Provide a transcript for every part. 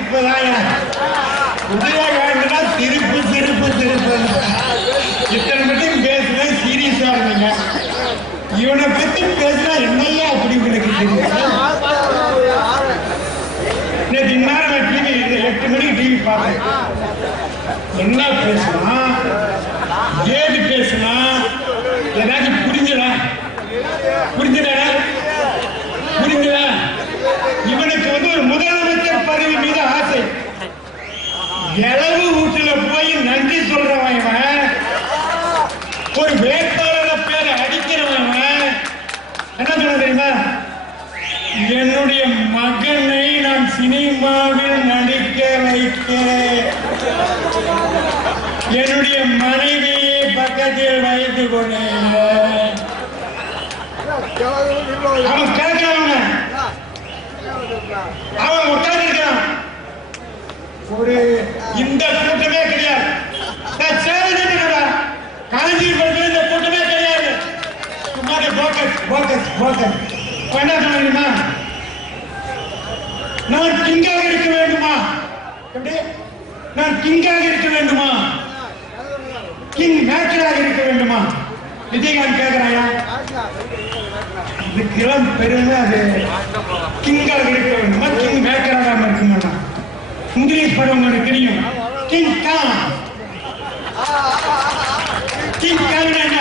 சிரிப்புதாயா புதிய காட்டுனா சிரிப்பு சிரிப்பு சிரிப்பு. இத்தனை மட்டும் பேசுனா சீரியஸா இருந்தீங்க. இவனை பத்தி பேசுனா என்னையா அப்படி உங்களுக்கு தெரியும்? நேற்று இந்நேரம் டிவி 8 மணிக்கு டிவி பார்த்தேன். என்ன பேசுனா ஏது பேசுனா ஏதாச்சும் புரிஞ்சுதா? புரிஞ்சுதா? புரிஞ்சுதா? இவனுக்கு ஒரு முதலமைச்சர் பதவி மீது ஆசை. இளவு வீட்டுல போய் நன்றி சொல்றவன் இவன். ஒரு வேட்பாளர பேரை அடிக்கிறவன் என்ன சொல்ல தெரியுமா? என்னுடைய மகனை நான் சினிமாவில் நடிக்க வைக்க, என்னுடைய மனைவியை பக்கத்தில் வைத்துக் கொண்டேன். அவன் கேட்கிறவன், அவன் உட்கார்ந்து இருக்கிறான். ஒரு இந்த கூட்டமே கிடையாது. காஞ்சிபுரத்தில் இந்த கூட்டமே கிடையாது. சும்மா போக்கஸ் போக்கஸ் போக்கஸ். என்ன சொல்லுமா? நான் கிங்காக இருக்க வேண்டுமா? எப்படி? நான் கிங்காக இருக்க வேண்டுமா? கிங் மேக்கராக இருக்க வேண்டுமா? விஜயகாந்த் கேட்கிறாயா? இதுக்கு இளம் பெருமை. அது கிங்காக இருக்க வேண்டுமா? கிங் மேக்கராக இருக்க மாட்டான். இங்கிலீஷ் படம் உங்களுக்கு தெரியும். கிங் காங். கிங் காங் என்ன?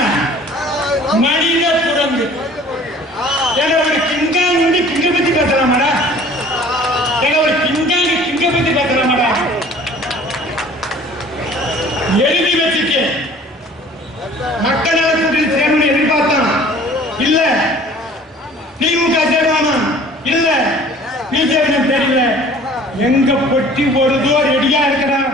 மனித குரங்கு. ஏன்னா ஒரு கிங்காங் வந்து கிங்க பத்தி பேசலாமாடா? ஏன்னா ஒரு கிங்காங் கிங்க பத்தி பேசலாமாடா? எழுதி வச்சுக்க. மக்கள் நலக்கூட்டத்தில் சேரணும்னு எதிர்பார்த்தான். இல்ல. திமுக சேருவானா? இல்ல. பிஜேபி தெரியல. எங்க பொட்டி ஒருதோ ரெடியா இருக்கிறான்.